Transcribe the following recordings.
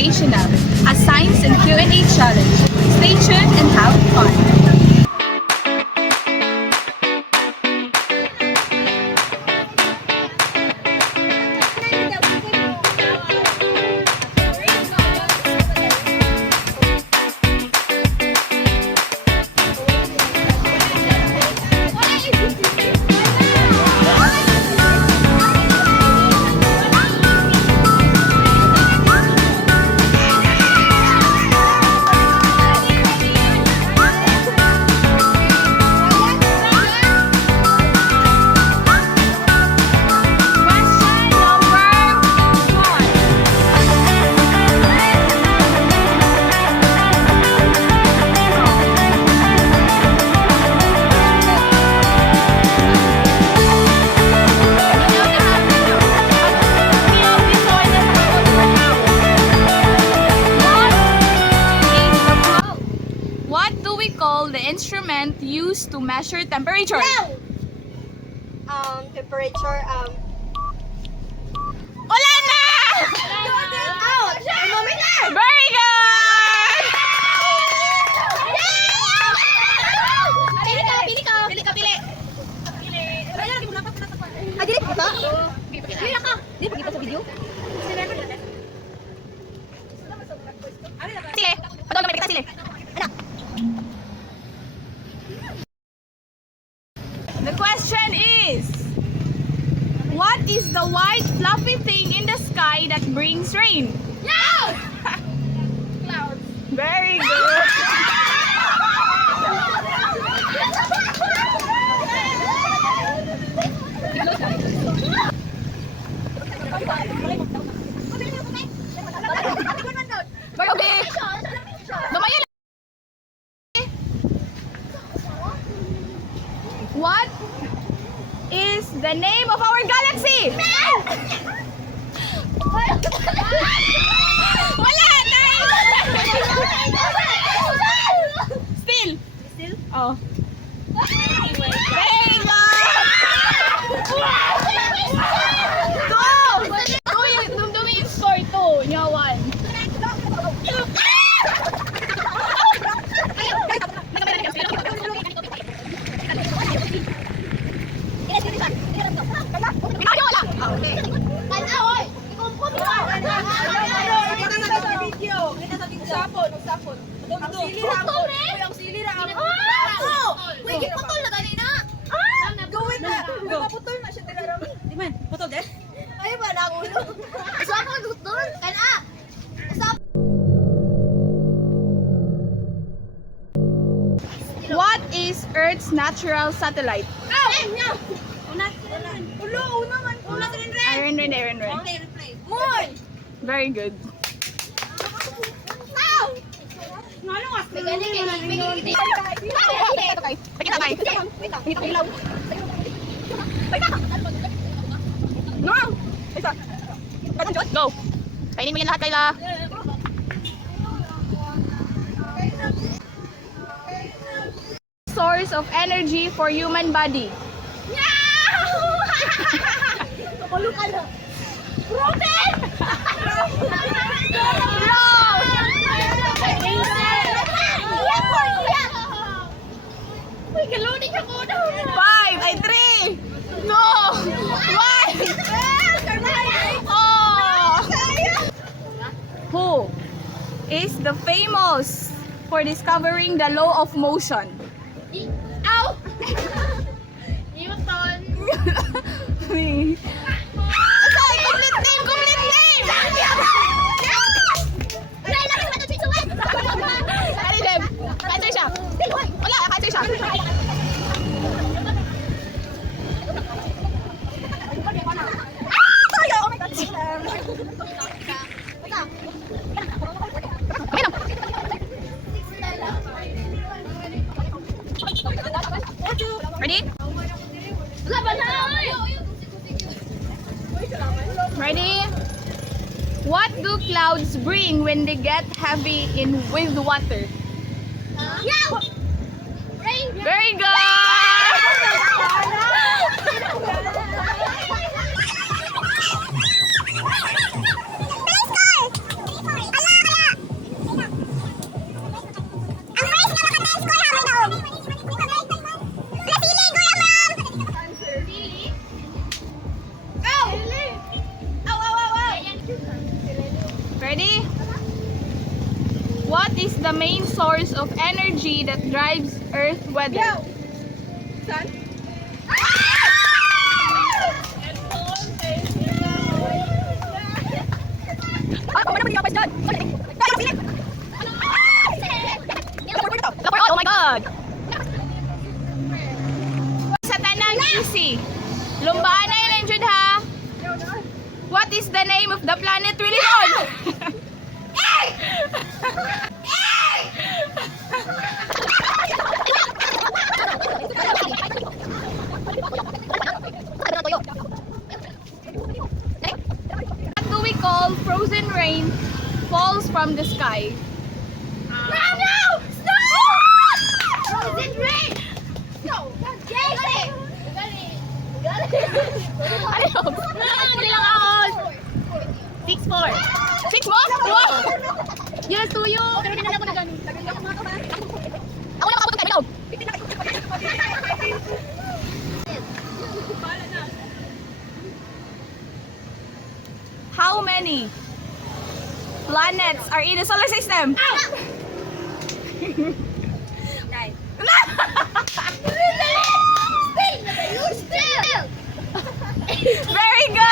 educational, a science and Q&A challenge. Stay tuned and have fun. What do we call the instrument used to measure temperature? Temperature, Wala na! Ouch! Thermometer! Very good! Pili ka! Ah, dili pa? Pili ka! Dili pa kita sa video? Sile! Patawag naman kita, Sile. Anak! The question is, what is the white fluffy thing in the sky that brings rain? Clouds! Very good. Very okay. Lumayan. What is the name of our galaxy? Wala! Still. Oh. Very good! Do me score 2. Nyo 1. Ay, ba na ulo? Gusto ako magdutol? Kana! What is Earth's natural satellite? Iron Rain. Moon! Very good. Pakita kay. No! Isa. Go! Kainin mo yan lahat, Kayla. Source of energy for human body. Kapalo ka na! Protein! Uy, galunin ako na! 5, ay 3, 2, 1. Oh! Who is the famous for discovering the law of motion? Ow! Newton! Complete name! Ano, Jem? Cancer siya. Wala, cancer siya. Ready? Ready? What do clouds bring when they get heavy with water? Rain! Very good! Ala! is the main source of energy that drives Earth weather? Sun? Oh my God! Sa tanang easy. Lumbaan na yun, Jude, ha? What is the name of the planet we live on? What do we call frozen rain falls from the sky? No! Stop! Frozen rain! No! Jason! Ano yun? Hindi lang ako! 6-4. 6 mo? Wow! Yes, tuyo! Pero hindi na ako na ganun. Ako lang ako ikaw. How many planets are in the solar system? Nine. Still! Very good!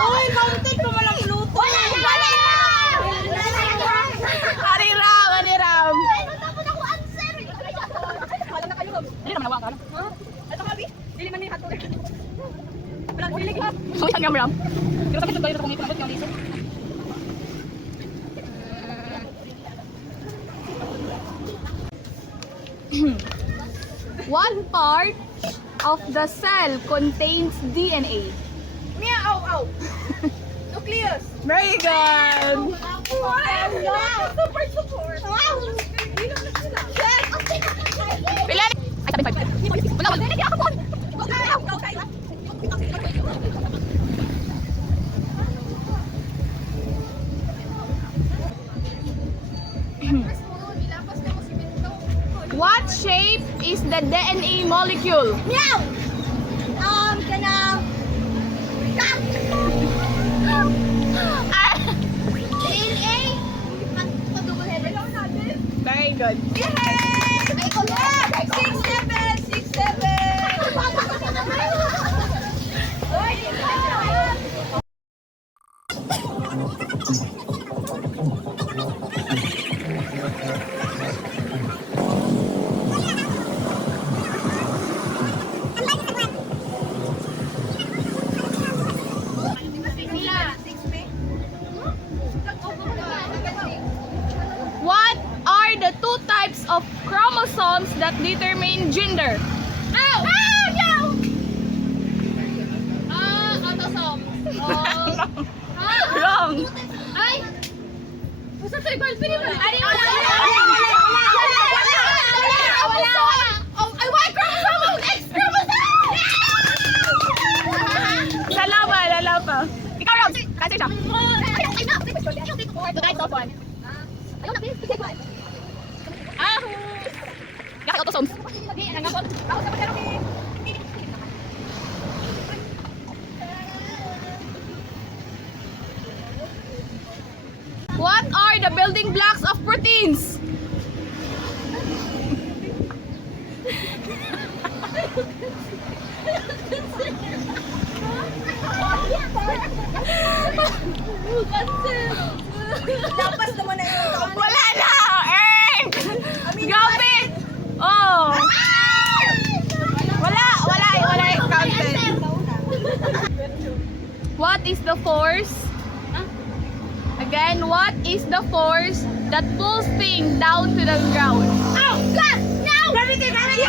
Uy, counted ko malang luto. Hariram, hariram. Wala na kayo. Hindi naman nawa ka. Ito kami. Dili man ni hato. Wala dili ka. Suwi ang ram. Pero sakit kayo kung ito ng liso. What part of the cell contains DNA? Meow, ow. Nucleus. Very good. Support. Pila? Ay, sabi 5. Wala, wala. Hindi ako po. What shape is the DNA molecule? Meow. Kanang DNA. Very good. Yay! 6-7. What are the two types of chromosomes that determine gender? Ow! No! Autosomes. Wrong. Ay! Basta tayo ba? Pwede ba? Ay, wala. Ay, Y chromosome! X chromosome! Lalawa, lalawa. Ikaw, Rob. Kasi siya. Ay, na! The types of one. Ayaw na, please. Ah. Kasi autosomes. What are the building blocks of proteins? Lapas naman na yun. Wala na! Earned! Grabe! Oh! Wala counted. What is the force? Again, what is the force that pulls things down to the ground? Ow! God! No! Gravity! Gravity!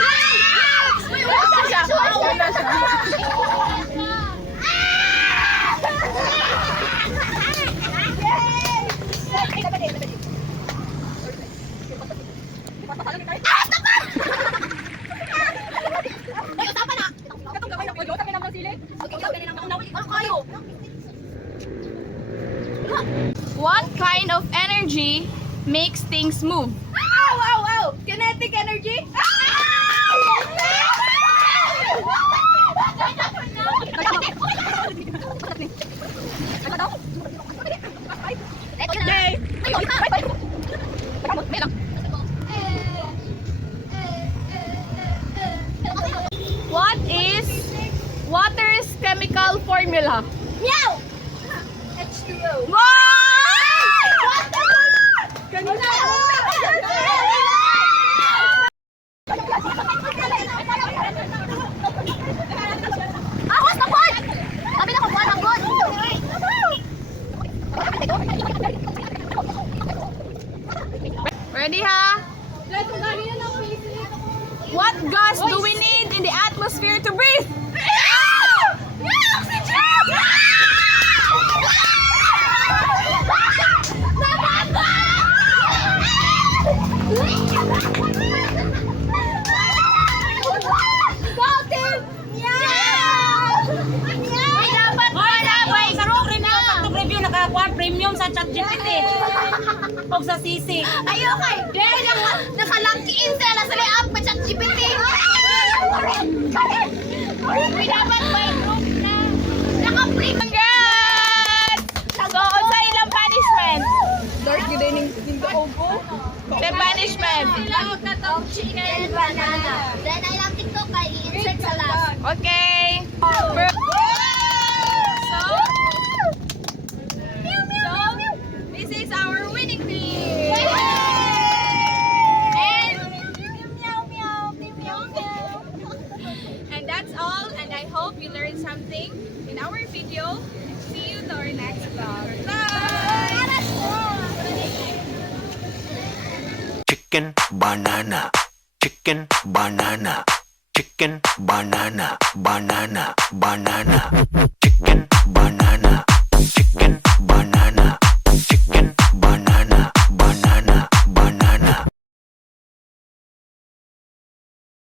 Wala siya. Wala siya. What kind of energy makes things move? Ow! Ow! Ow! Kinetic energy. What is water's chemical formula? Meow. H2O. Awas na pod! Sabi na ko buwan ang pod! Ready ha? What gas do we need in the atmosphere to breathe? Premium sa ChatGPT. O sa CC. Ayaw kay! Nakalangkiin sila sa layout pa chat GPT! May dapat may group na naka-free. Congrats! So, sa ilang punishment? Dark dining ogo. The punishment. Chicken banana. Then I love TikTok kay insert sa last. Okay. This is our winning team. And that's all. And I hope you learned something in our video. See you to our next vlog. Bye! Chicken banana, chicken banana, chicken banana, banana, banana, chicken